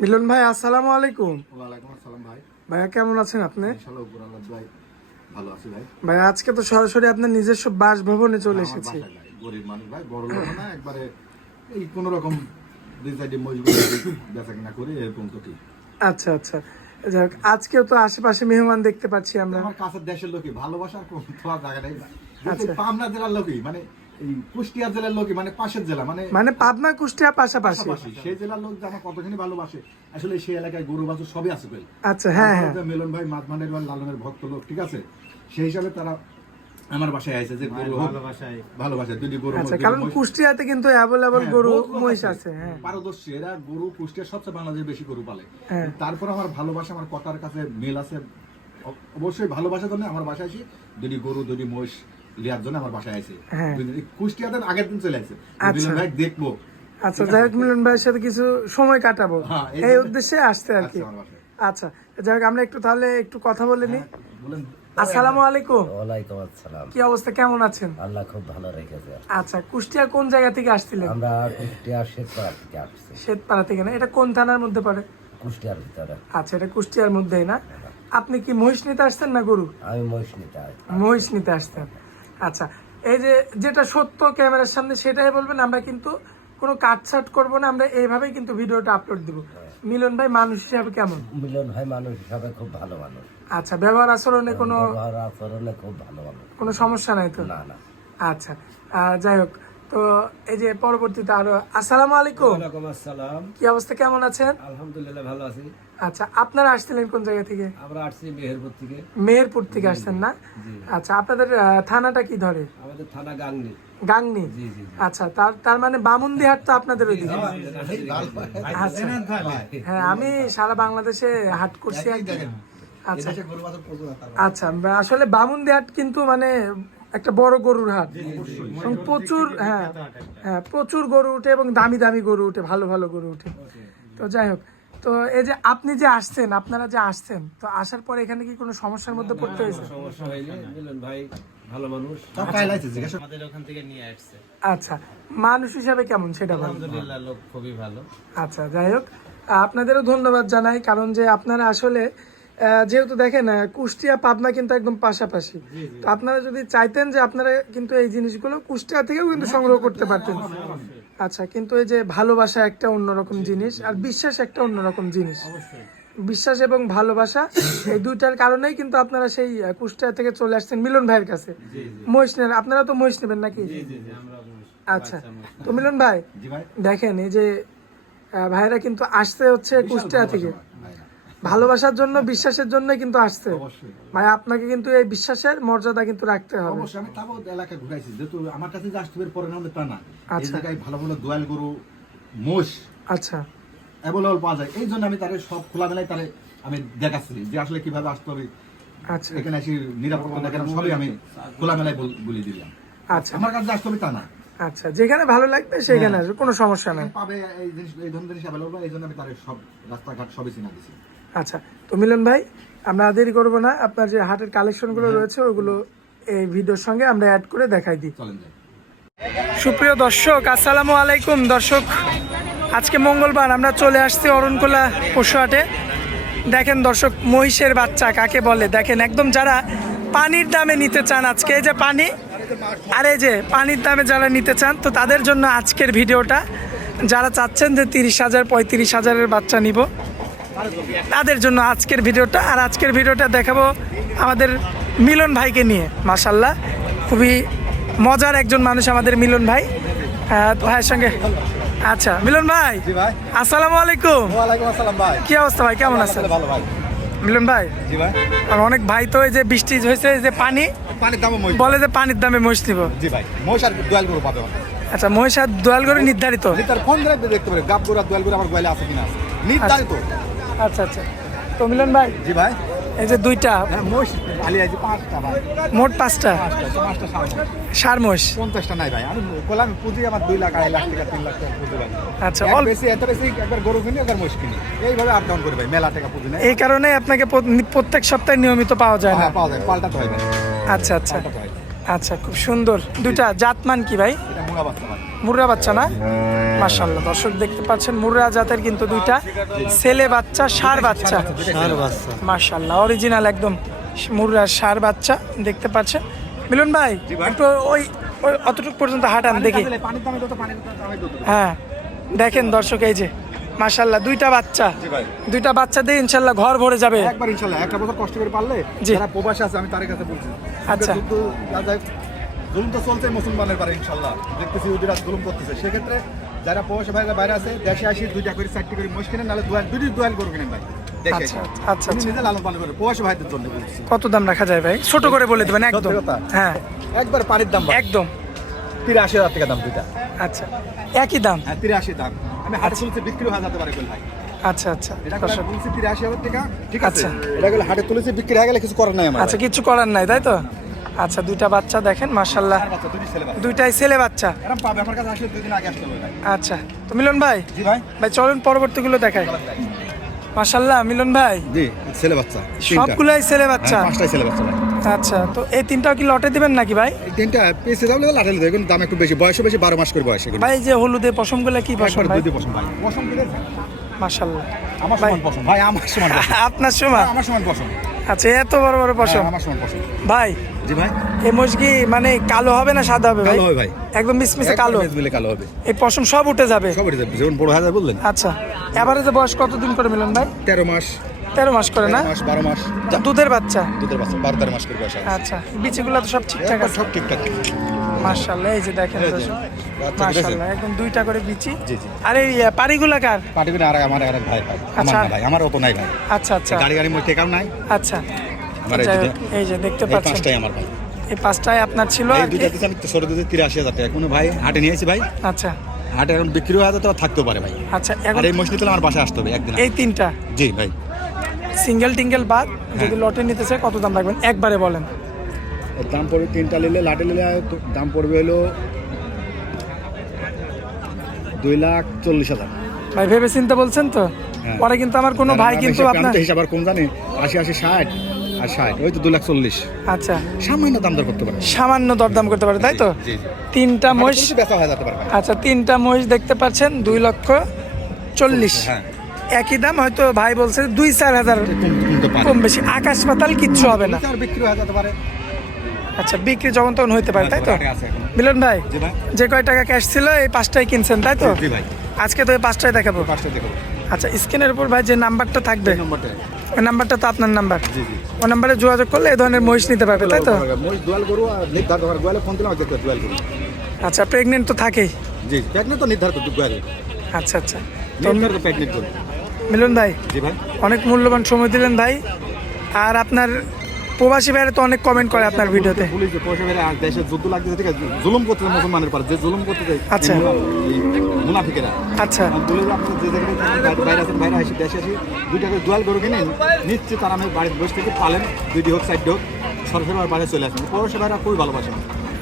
মিলন ভাই, আসসালামু আলাইকুম। ওয়ালাইকুম আসসালাম ভাই। ভাইয়া কেমন আছেন আপনি? ইনশাআল্লাহ উপর আল্লাহ ভাই ভালো আছি ভাই। ভাই আজকে তো সরাসরি আপনার নিজস্ব বাসভবনে চলে আমার এসেছি। বাসায় ভাই, গরিব মানুষ ভাই, বড় লোক না, একবারে এই কোন রকম দুই সাইডে মজবুত বেচা কিনা করে এরকম তো ঠিক। আচ্ছা আচ্ছা, যাক আজকেও তো আশেপাশে মেহমান দেখতে পাচ্ছি আমরা। আমার কাছের দেশের লোকই ভালোবাসার কোন তোমার জায়গা নেই ভাই। আচ্ছা। পাবনা জেলার লোকই, মানে এই কুষ্টিয়া জেলার লোকই, মানে পাশের জেলা, মানে পাবনা কুষ্টিয়া পাশাপাশি। সেই জেলার লোক যে আমার কতখানি ভালোবাসে, আসলে সেই এলাকায় গরু বাছুর সবই আছে ভাই। আচ্ছা, হ্যাঁ হ্যাঁ। মিলন ভাই মাতমানের বা লালনের ভক্ত লোক, ঠিক আছে, সেই হিসাবে তারা আমার বাসায় আইছে যে গরু ভালোবাসায় দুটি গরু। আচ্ছা, কারণ কুষ্টিয়াতে কিন্তু অ্যাভেলেবল গরু মহিষ আছে। হ্যাঁ, পারদর্শী এরা, গরু কুষ্টিয়ার সবচেয়ে বাংলাদেশে বেশি গরু পালে। হ্যাঁ। তারপর আমার ভালোবাসা, আমার কথার কাছে মিল আছে। অবশ্যই ভালোবাসার জন্য আমার বাসায় আসি, দুটি গরু দুটি মহিষ লিয়ার জন্য আমার বাসায় আছে। হ্যাঁ। কুষ্টিয়াতে আগের দিন চলে আসছে, আচ্ছা। ভাই দেখবো। আচ্ছা, যাই হোক মিলন ভাইয়ের সাথে কিছু সময় কাটাবো, হ্যাঁ, এই এই জন্য- উদ্দেশ্যে আসতে আর কি। আচ্ছা, আমার বাসায়। আচ্ছা, যাই হোক আমরা একটু তাহলে একটু কথা বলে নিই। বলেন। আসসালামু আলাইকুম। ওয়ালাইকুম আসসালাম। কি অবস্থা, কেমন আছেন? আল্লাহ খুব ভালো রেখেছে। আচ্ছা, কুষ্টিয়া কোন জায়গা থেকে আসছিলেন? আমরা কুষ্টিয়ার শেখপাড়া থেকে আসছি, শ্বেতপাড়া থেকে না? এটা কোন থানার মধ্যে পড়ে? কুষ্টিয়ার ভিতরে। আচ্ছা, এটা কুষ্টিয়ার মধ্যেই না? আপনি কি মহিষ নিতে আসছেন না গরু? আমি মহিষ নিতে আসছি। মহিষ নিতে আসতেন। আচ্ছা, এই যে যেটা সত্য ক্যামেরার সামনে সেটাই বলবেন, আমরা কিন্তু কোনো কাটছাট করবো না, আমরা এইভাবেই কিন্তু ভিডিওটা আপলোড দিব। মিলন ভাই মানুষ হিসাবে কেমন? মিলন ভাই মানুষ হিসাবে খুব ভালো মানুষ। আচ্ছা, ব্যবহার আচরণে কোনো ব্যবহার আচরণে খুব ভালো মানুষ। কোনো সমস্যা নাই তো? না না। আচ্ছা, যাই হোক, তো এই যে পরবর্তীতে আরো আসসালামু আলাইকুম। ওয়ালাইকুম আসসালাম। কি অবস্থা, কেমন আছেন? আলহামদুলিল্লাহ ভালো আছি। আচ্ছা, আপনারা আসছিলেন কোন জায়গা থেকে? আমরা আসছি মেহেরপুর থেকে। মেহেরপুর থেকে আসছেন না? আচ্ছা, আপনাদের থানাটা কি ধরে? আমাদের থানা গাংনি। গাংনি। জি জি জি। আচ্ছা, তার মানে বামুনদিহাট তো আপনাদের ওইদিকে। আচ্ছা, হ্যাঁ, আমি সারা বাংলাদেশে হাট করছি আর কি। আচ্ছা আচ্ছা, আসলে বামুনদিহাট কিন্তু মানে একটা বড় গরুর হাট, এবং প্রচুর, হ্যাঁ হ্যাঁ, প্রচুর গরু উঠে এবং দামি দামি গরু উঠে, ভালো ভালো গরু উঠে। তো যাই হোক, তো এই যে আপনি যে আসছেন, আপনারা যে আসছেন, তো আসার পরে এখানে কি কোনো সমস্যার মধ্যে পড়তে হয়েছে? সমস্যা হয়নি, মিলন ভাই ভালো মানুষ। আমাদের ওখান থেকে নিয়ে আসছে। আচ্ছা, মানুষ হিসাবে কেমন সেটা বলুন। আলহামদুলিল্লাহ, লোক খুবই ভালো। আচ্ছা, যাই হোক, আপনাদেরও ধন্যবাদ জানাই, কারণ যে আপনারা আসলে যেহেতু দেখেন কুষ্টিয়া পাবনা কিন্তু একদম পাশাপাশি, তো আপনারা যদি চাইতেন যে আপনারা কিন্তু এই জিনিসগুলো কুষ্টিয়া থেকেও কিন্তু সংগ্রহ করতে পারতেন। আচ্ছা, কিন্তু এই যে ভালোবাসা একটা অন্যরকম জিনিস, আর বিশ্বাস একটা অন্যরকম জিনিস। বিশ্বাস এবং ভালোবাসা এই দুইটার কারণেই কিন্তু আপনারা সেই কুষ্টিয়া থেকে চলে আসছেন মিলন ভাইয়ের কাছে মহিষ নেন। আপনারা তো মহিষ নেবেন নাকি? আচ্ছা, তো মিলন ভাই জি ভাই। দেখেন, এই যে ভাইরা কিন্তু আসতে হচ্ছে কুষ্টিয়া থেকে ভালোবাসার জন্য, বিশ্বাসের জন্য কিন্তু আসছে। অবশ্যই ভাই আপনাকে কিন্তু এই বিশ্বাসের মর্যাদা কিন্তু রাখতে হবে। অবশ্যই, আমি তাও এলাকা ঘুরাইছি, যেহেতু আমার কাছে যে আসতে পরে না তা না, এই আচ্ছা। জায়গায় ভালো ভালো দোয়াল গরু মোষ আচ্ছা অ্যাভেলেবল পাওয়া যায়, এই জন্য আমি তারে সব খোলামেলায় তারে আমি দেখাচ্ছি যে আসলে কিভাবে আসতে হবে, আচ্ছা এখানে এসে নিরাপত্তা দেখানো সবই আমি খোলামেলায় বলে দিলাম। আচ্ছা আমার কাছে আসতে হবে তা না, আচ্ছা, যেখানে ভালো লাগবে সেখানে আসবে, কোনো সমস্যা নেই। পাবে এই জিনিস, এই ধরনের জিনিস অ্যাভেলেবল, এই জন্য আমি তারে সব রাস্তাঘাট সবই চিনা দিছি। আচ্ছা, তো মিলন ভাই আমরা দেরি করবো না, আপনার যে হাটের কালেকশনগুলো রয়েছে ওগুলো এই ভিডিওর সঙ্গে আমরা অ্যাড করে দেখাই দিই। চলেন যাই। সুপ্রিয় দর্শক, আসসালামু আলাইকুম। দর্শক, আজকে মঙ্গলবার আমরা চলে আসছি অরণকোলা পশুহাটে। দেখেন দর্শক, মহিষের বাচ্চা কাকে বলে দেখেন, একদম যারা পানির দামে নিতে চান, আজকে এই যে পানি, আর এই যে পানির দামে যারা নিতে চান, তো তাদের জন্য আজকের ভিডিওটা। যারা চাচ্ছেন যে 30,000 35,000-এর বাচ্চা নিব, তাদের জন্য আজকের ভিডিওটা। আর আজকের ভিডিওটা দেখাবো আমাদের মিলন ভাইকে নিয়ে। মাশাল্লাহ, খুবই মজার একজন মানুষ আমাদের মিলন ভাই। ভাইয়ের সঙ্গে, আচ্ছা মিলন ভাই, জি ভাই। আসসালামু আলাইকুম। ওয়ালাইকুম আসসালাম ভাই। কি অবস্থা ভাই, কেমন আছেন? ভালো ভাই। মিলন ভাই, জি ভাই। আর অনেক ভাই তো এই যে বৃষ্টি হয়েছে, এই যে পানি, পানির দামও মহিষ। বলে যে পানির দামে মহিষ নিব। জি ভাই, মহিষ আর দোয়াল গরু পাবে। আচ্ছা, মহিষ আর দোয়াল করে নির্ধারিত। তার ফোন ধরে দেখতে পারে গাব গরু আর দোয়াল গরু আমার গোয়ালে আছে কিনা, নির্ধারিত। আচ্ছা আচ্ছা, তো মিলন ভাই জি ভাই। এই যে দুইটা, হ্যাঁ, মহিষ আলি আছে 5টা ভাই। মোট 5টা 5টা সার মহিষ। 50টা নাই ভাই, আমি কলাম পুঁজি আমার 2 লাখ 2.5 লাখ টাকা 3 লাখ টাকা পুঁজি ভাই। আচ্ছা, অল্প বেশি এত বেশি একবার গরু কিনি একবার মহিষ কিনি, এইভাবে আপ ডাউন করে ভাই, মেলা টাকা পুঁজি নেই। এই কারণে আপনাকে প্রত্যেক সপ্তাহে নিয়মিত পাওয়া যায় না। হ্যাঁ, পাওয়া যায়, পাল্টাতে হয় ভাই, আচ্ছা আচ্ছা পাল্টাতে হয়। আচ্ছা, খুব সুন্দর। দুইটা জাতমান কি ভাই? এটা মুরা বাচ্চা ভাই। মুর্রা বাচ্চা না? মাশাআল্লাহ, দর্শক দেখতে পাচ্ছেন মুর্রা জাতের কিন্তু দুইটা ছেলে বাচ্চা, ষাঁড় বাচ্চা। মাশাআল্লাহ, অরিজিনাল একদম মুর্রা ষাঁড় বাচ্চা দেখতে পাচ্ছেন। মিলন ভাই একটু ওই ওই অতটুকু পর্যন্ত হাঁটান দেখি। পানির দামে তো পানির দামে তো হ্যাঁ দেখেন দর্শক, এই যে মাশাআল্লাহ দুইটা বাচ্চা, জি ভাই। দুইটা বাচ্চা দিয়ে ইনশাআল্লাহ ঘর ভরে যাবে। একবার ইনশাআল্লাহ একটা বছর কষ্ট করে পারলে জি। যারা প্রবাসী আছে আমি তাদের কাছে বলছি। আচ্ছা। জুলুম তো চলছে মুসলমানের পারে ইনশাআল্লাহ। দেখতেছি ওদের জুলুম করতেছে। সেক্ষেত্রে যারা প্রবাসী ভাইরা বাইরে আছে দেশে আসি দুইটা করে চারটি করে মোষ কিনেন, নাহলে দুইটি দোয়াল গরু কিনেন ভাই। দেখে আচ্ছা, আচ্ছা, উনি নিজে লালন পালন করে প্রবাসী ভাইদের জন্য বলছি। কত দাম রাখা যায় ভাই? ছোট করে বলে দেবেন একদম। সত্যি কথা। হ্যাঁ একবার পানির দাম ভাই। একদম। 83,000 টাকা দাম দুইটা। আচ্ছা, একই দাম। হ্যাঁ 83 দাম। আমি হাটে তুলছি বিক্রি হয়ে যেতে পারে কোন ভাই। আচ্ছা আচ্ছা এটা দর্শক, বলছি 83,000 টাকা। ঠিক আছে। আচ্ছা। এটা গেলে হাটে তুলেছি বিক্রি হয়ে গেলে কিছু করার নাই আমার। আচ্ছা কিছু করার নাই তাই তো। আচ্ছা দুইটা বাচ্চা দেখেন মাশাআল্লাহ, আর বাচ্চা দুইটি ছেলে বাচ্চা। দুইটাই ছেলে বাচ্চা। এরকম পাবে আমার কাছে আসলে 2 দিন আগে আসতে হবে ভাই। আচ্ছা তো মিলন ভাই, জি ভাই। ভাই চলুন পরবর্তীগুলো দেখাই। মাশাআল্লাহ মিলন ভাই জি ছেলে বাচ্চা। সবগুলাই ছেলে বাচ্চা। পাঁচটাই ছেলে বাচ্চা ভাই। আচ্ছা তো এই তিনটাও কি লটে দিবেন নাকি ভাই? এই তিনটা পেছে যাবে লাটালে দেখুন দাম একটু বেশি, বয়সও বেশি, 12 মাস করে বয়স এগুলো। ভাই যে হলুদে পশমগুলো কি পশম একবার ভাই? দুই পছন্দ ভাই। পছন্দ দিলে মাশাআল্লাহ আমার ভাই। সমান পছন্দ ভাই, আমার সমান পছন্দ। আপনার সময়। আমার সমান পছন্দ। আচ্ছা এত বড় বড় পশম আমার সমান পছন্দ। ভাই। জি ভাই। এই মুরগি মানে কালো হবে না সাদা হবে ভাই? কালো হবে ভাই। একদম মিসমিসে কালো। মিলে কালো হবে। এই পশম সব উঠে যাবে। সব এটা যেমন বড় হাজার বললেন। আচ্ছা এভারেজে বয়স কতদিন করে মিলন ভাই? 13 মাস, 13 মাস করে না? 13 মাস, 12 মাস। দুধের বাচ্চা। দুধের বাচ্চা 12-13 মাস করে বয়স আছে। আচ্ছা বিচিগুলো তো সব ঠিকঠাক একবার আছে? সব ঠিকঠাক। মাশাআল্লাহ, এই যে দেখেন এই যে, দর্শক, বাচ্চা মাশাআল্লাহ একদম দুইটা করে বিচি। জি, জি। আর এই পাড়িগুলা কার? পাটিগুলো আর আমার আর এক ভাই ভাই। আমার আচ্ছা। না ভাই, আমার অত নাই ভাই। আচ্ছা আচ্ছা গাড়ি মোট টেকাও নাই। আচ্ছা আমার এই যাই দুইটা। হোক, এই যে দেখতে এই পাচ্ছেন পাঁচটাই আমার ভাই। এই পাঁচটাই আপনার ছিল এই আর কি? দুইটা দিতে আমি তো সরে দিতে 83,000 টাকা। কোনো ভাই হাটে নিয়েছি ভাই। আচ্ছা হাটে এখন বিক্রি হয়ে যেতে থাকতেও পারে ভাই। আচ্ছা আর এখন এই মোষ নিতে হলে আমার বাসায় আসতে হবে একদিন আগে। এই তিনটা জি ভাই। সিঙ্গেল টিঙ্গেল বাদ যদি হ্যাঁ। লটে নিতে চায় কত দাম রাখবেন একবারে বলেন? এর দাম পড়বে তিনটা নিলে লাটে নিলে দাম পড়বে হলো 2,40,000। ভাই ভেবে চিন্তা বলছেন তো? হ্যাঁ। পরে কিন্তু আমার কোনো ভাই কিন্তু আপনার হিসাব আর কম জানে 80 60 আর 60 ওই তো 2,40,000। আচ্ছা সামান্য দাম দর করতে পারে। সামান্য দরদাম করতে পারে তাই তো? জি জি। তিনটা মহিষ। বেচা হয়ে যেতে পারে ভাই। আচ্ছা তিনটা মহিষ দেখতে পাচ্ছেন 2,40,000। হ্যাঁ। একই দাম, হয়তো ভাই বলছে 2-4 হাজার কমতে পারে। কম বেশি, আকাশ পাতাল কিচ্ছু হবে না। আর বিক্রি হয়ে যেতে পারে। আচ্ছা বিক্রি যখন তখন হইতে পারে তাই তো? হাটে আছে এখন। মিলন ভাই জি ভাই। যে কয় টাকা ক্যাশ ছিল এই পাঁচটাই কিনছেন তাই তো? জি ভাই। আজকে তো এই পাঁচটাই দেখাবো। পাঁচটা দেখো। আচ্ছা স্ক্রিনের উপর ভাই যে নাম্বারটা থাকবে, এই নম্বরটা। ওই নাম্বারটা তো আপনার নাম্বার, জি জি। ওই নাম্বারে যোগাযোগ করলে এই ধরনের মহিষ নিতে পারবে তাই তো? মই দুয়াল গরু আর নির্ধারিত আমার গোয়ালে ফোন দিলাম দেখতে দুয়াল গরু। আচ্ছা প্রেগনেন্ট তো থাকেই। জি প্যাকনেট তো নির্ধারিত গোয়ালে। আচ্ছা আচ্ছা তো নির্ধারিত প্যাকনেট গরু। মিলন ভাই জি ভাই। অনেক মূল্যবান সময় দিলেন ভাই। আর আপনার প্রবাসী ভাইরা তো অনেক কমেন্ট করে আপনার ভিডিওতে। পুলিশ পয়সা মেরে আর দেশে যুদ্ধ লাগতেছে, ঠিক আছে, জুলুম করতেছে মুসলমানের পর, যে জুলুম করতেছে আচ্ছা। এই মুনাফিকেরা। আচ্ছা বলে যে আপনারা যে জায়গায় বাইরে আছেন, বাইরে এসে দেশে এসে 2 টাকা দুয়াল গরু কিনে নিশ্চিত তারা আমি বাড়িতে বসে থেকে পালেন, 2টি হোক 4টি হোক, সরাসরি আমার বাইরে চলে আসেন। পয়সা ভাইরা খুবই ভালোবাসেন।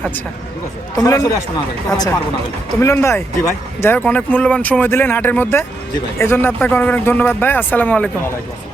আচ্ছা ঠিক আছে, তো মিলন সরাসরি আসবো না ভাই, আচ্ছা পারবো না ভাই। তো মিলন ভাই জি ভাই। যাই হোক অনেক মূল্যবান সময় দিলেন হাটের মধ্যে, জি ভাই। এই জন্য আপনাকে অনেক অনেক ধন্যবাদ ভাই। আসসালামু আলাইকুম। ওয়ালাইকুম আসসালাম।